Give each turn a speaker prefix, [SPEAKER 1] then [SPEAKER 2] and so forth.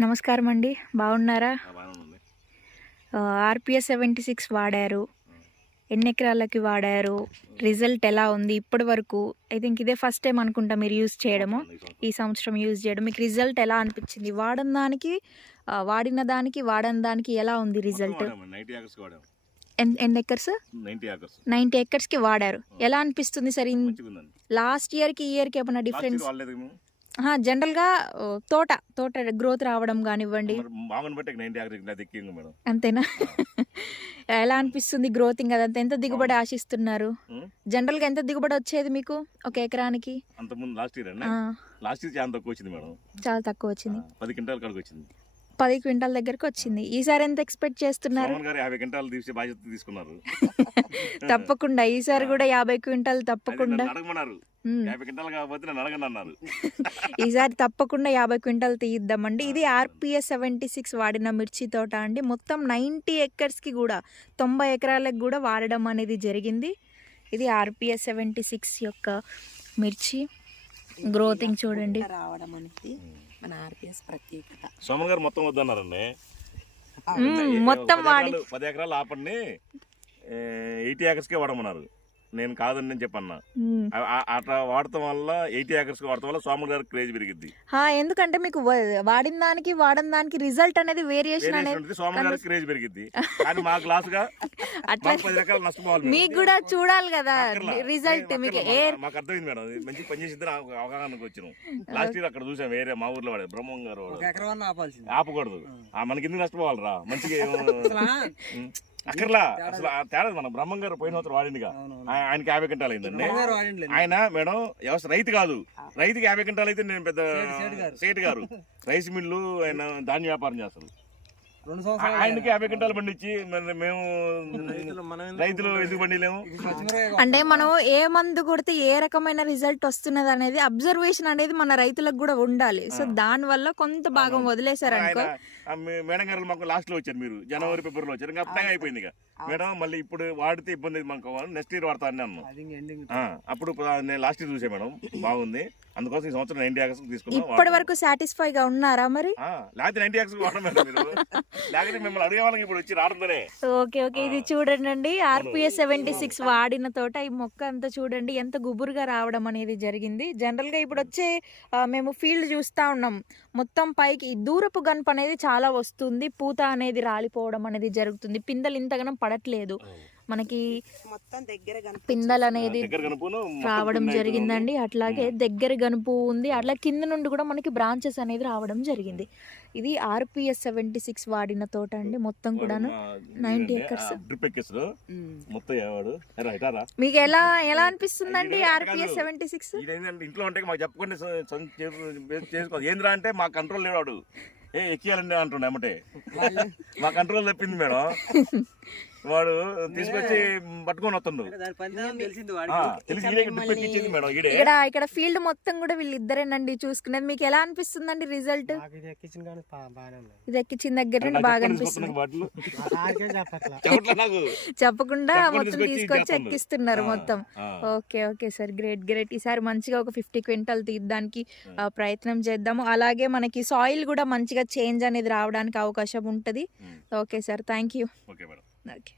[SPEAKER 1] నమస్కారం అండి బాగున్నారా ఆర్పిఎస్ సెవెంటీ సిక్స్ వాడారు. ఎన్ని ఎకరాలకి వాడారు? రిజల్ట్ ఎలా ఉంది ఇప్పటి వరకు? ఐ థింక్ ఇదే ఫస్ట్ టైం అనుకుంటా మీరు యూజ్ చేయడము.
[SPEAKER 2] ఈ సంవత్సరం.
[SPEAKER 1] యూజ్ చేయడం. మీకు రిజల్ట్ ఎలా అనిపించింది? వాడిన దానికి వాడిన దానికి వాడని దానికి ఎలా ఉంది రిజల్ట్?
[SPEAKER 2] మొత్తం వాడాము, 90 acres కి వాడాము.
[SPEAKER 1] ఎన్ని ఎకర్స్?
[SPEAKER 2] 90 acres.
[SPEAKER 1] నైంటీ ఎకర్స్కి వాడారు. ఎలా అనిపిస్తుంది సార్. లాస్ట్ ఇయర్కి ఈ ఇయర్కి ఏమైనా డిఫరెన్స్. జనరల్గా తోట తోట గ్రోత్ రావడం కానివ్వండి.
[SPEAKER 2] మరి మామూలు బట్టి 90 acres ఇంకా ఎక్కింది మేడం.
[SPEAKER 1] అంతేనా? ఎలా అనిపిస్తుంది గ్రోతింగ్ అదంతా? ఎంత దిగుబడి ఆశిస్తున్నారు? జనరల్గా ఎంత దిగుబడి వచ్చేది మీకు ఒక ఎకరానికి?
[SPEAKER 2] లాస్ట్ ఇయర్ లాస్ట్ ఇయర్ చాలా తక్కువ వచ్చింది మేడం.
[SPEAKER 1] చాలా తక్కువ వచ్చింది.
[SPEAKER 2] ఆ, పది క్వింటాల కాడికి వచ్చింది.
[SPEAKER 1] పది క్వింటాల దగ్గరకు వచ్చింది. ఈసారి ఎంత ఎక్స్పెక్ట్ చేస్తున్నారు?
[SPEAKER 2] సోమన్ గారు యాభై క్వింటాలు తీసే బాధ్యత తీసుకున్నారు.
[SPEAKER 1] తప్పకుండా. ఈసారి కూడా యాభై క్వింటాల్ తప్పకుండా. ఈసారి తప్పకుండా యాభై క్వింటాల్ తీయిద్దామండి. ఇది ఆర్పిఎస్ సెవెంటీ సిక్స్ వాడిన మిర్చి తోట అండి. మొత్తం నైంటీ ఎకర్స్కి కూడా తొంభై ఎకరాలకు కూడా వాడడం అనేది జరిగింది. ఇది ఆర్పిఎస్ సెవెంటీ సిక్స్ యొక్క మిర్చి గ్రోతింగ్ చూడండి.
[SPEAKER 3] రావడం అనేది. మన ఆర్పిఎస్ ప్రత్యేకత.
[SPEAKER 2] సోమన్ గారు మొత్తం వద్దన్నారండి.
[SPEAKER 1] మొత్తం
[SPEAKER 2] పది
[SPEAKER 1] వాడి
[SPEAKER 2] ఎకరాలు- పది ఎకరాలు ఆపండి ఎయిటీ ఏకర్స్కే వాడమన్నారు. నేను కాదని నేను చెప్పన్నా.
[SPEAKER 1] మ్మ్.
[SPEAKER 2] ఆ- ఆ- అట్లా వాడటం వల్ల ఎయిటీ ఏకర్స్ వాడటం వల్ల సోమన్ గారికి క్రేజ్ పెరిగిద్ది.
[SPEAKER 1] హా, ఎందుకంటే మీకు వాడిన దానికి వాడని దానికి రిజల్ట్ అనేది వేరియేషన్ అనేది
[SPEAKER 2] సోమన్ గారికి క్రేజ్ పెరిగిద్ది. కానీ మాకు లాస్గా
[SPEAKER 1] అట్లా
[SPEAKER 2] రకాలు నష్టపోవాలి.
[SPEAKER 1] మీకు కూడా చూడాలి కదా. రిజల్ట్ మీకు
[SPEAKER 2] మాకు- అర్థమైంది మేడం మంచి పని నాకు అవగాహనకు వచ్చినాం. లాస్ట్ ఇయర్ అక్కడ చూసాం వేరే మా ఊర్లో వాడే బ్రహ్మం గారు ఆపకూడదు. ఆ. మనకి ఎందుకు నష్టపోవాలరా? మంచిగా. అక్కర్లా? అసలు ఆ తేడా మన బ్రహ్మం గారు పోయిన సంవత్సరం వాడిందిగా ఆయనకి యాభై క్వింటాలు అయిందండి. ఆయన మేడం వ్యవసాయ రైతు కాదు. రైతుకి యాభై క్వింటాలు అయితే నేను పెద్ద
[SPEAKER 3] సేటు- గారు.
[SPEAKER 2] రైస్ మిల్లు ఆయన ధాన్య వ్యాపారం
[SPEAKER 3] సంవత్సరాలు
[SPEAKER 2] ఆయనకి యాభై క్వింటాలు పండించి మరి మేము రైతులు ఎందుకు
[SPEAKER 3] పచ్చిమిరపకాయ
[SPEAKER 1] అంటే మనం ఏ మందు కొడితే ఏ రకమైన రిజల్ట్ వస్తున్నది అనేది అబ్జర్వేషన్ అనేది మన రైతులకు కూడా ఉండాలి. సో దాని వల్ల కొంత భాగం వదిలేశారు అనుకో
[SPEAKER 2] మేడం గారు మాకు లాస్ట్లో వచ్చారు మీరు. జనవరి ఫిబ్రవరిలో వచ్చారు. ఇంకా అప్పుడే అయిపోయింది ఇక. మేడం మళ్ళీ ఇప్పుడు వాడితే ఇబ్బంది మాకు నెక్స్ట్ ఇయర్ వాడతా అని అన్నాను అప్పుడు నేను లాస్ట్ ఇయర్ చూసాను మేడం. బాగుంది. అందుకోసం ఈ సంవత్సరం నైన్టీ యాక్స్ తీసుకున్నాం.
[SPEAKER 1] ఇప్పటి వరకు సాటిస్ఫై గా ఉన్నారా మరి?
[SPEAKER 2] లేకపోతే నైన్టీ యాక్స్ వాడడం మీరు. లేకపోతే మిమ్మల్ని అడిగే వాళ్ళకి ఇప్పుడు వచ్చి రావడంతోనే
[SPEAKER 1] ఓకే ఓకే. ఇది చూడండి ఆర్పిఎస్ సెవెంటీ సిక్స్ వాడిన తోట ఈ మొక్క అంతా చూడండి ఎంత గుబురుగా రావడం అనేది జరిగింది. జనరల్గా ఇప్పుడు వచ్చే మేము ఫీల్డ్ చూస్తా ఉన్నాం. మొత్తం పైకి దూరపు గనుపు అనేది చాలా వస్తుంది. పూత అనేది రాలిపోవడం అనేది జరుగుతుంది. పిందెలు ఇంతగానం పడట్లేదు. మనకి
[SPEAKER 3] మొత్తం దగ్గర
[SPEAKER 1] పిందెలు అనేది రావడం జరిగిందండి. అట్లాగే దగ్గర గనుపు ఉంది. అట్లా కింద నుండి కూడా మనకి బ్రాంచెస్ అనేది రావడం జరిగింది. ఇది ఆర్పిఎస్ సెవెంటీ సిక్స్ వాడిన తోట అండి. మొత్తం కూడాను 90 acres.
[SPEAKER 2] డ్రిప్ ఎక్కేసారు మొత్తం వాడు? రైట్ రా
[SPEAKER 1] మీకు ఎలా ఎలా అనిపిస్తుందండి
[SPEAKER 2] ఇది
[SPEAKER 1] ఆర్పిఎస్. Seventy six?
[SPEAKER 2] ఇంట్లో ఉంటే మాకు చెప్పకుండా ఏంద్రా అంటే మా కంట్రోల్ ఏ ఎక్కియాలండి అంటుండే అమ్మటే. మా కంట్రోల్ తప్పింది మేడం. వాడు తీసుకొచ్చి పట్టుకొని వస్తుండు.
[SPEAKER 1] ఇక్కడ ఇక్కడ ఫీల్డ్ మొత్తం కూడా వీళ్ళిద్దరేనండి చూసుకునేది. మీకు ఎలా అనిపిస్తుందండి రిజల్ట్?
[SPEAKER 4] నాకు ఇది ఎక్కించిన
[SPEAKER 1] దగ్గర నుండి బాగా అనిపిస్తుంది. చెప్పకుండా మొత్తం
[SPEAKER 2] తీసుకొచ్చి.
[SPEAKER 1] ఎక్కిస్తున్నారు మొత్తం. Okay okay sir. Great great. ఈసారి మంచిగా ఒక ఫిఫ్టీ క్వింటల్ తీయడానికి ప్రయత్నం చేద్దాము. అలాగే మనకి సాయిల్ కూడా మంచిగా చేంజ్ అనేది రావడానికి అవకాశం ఉంటుంది. Okay sir. Thank you
[SPEAKER 2] okay madam.
[SPEAKER 1] Okay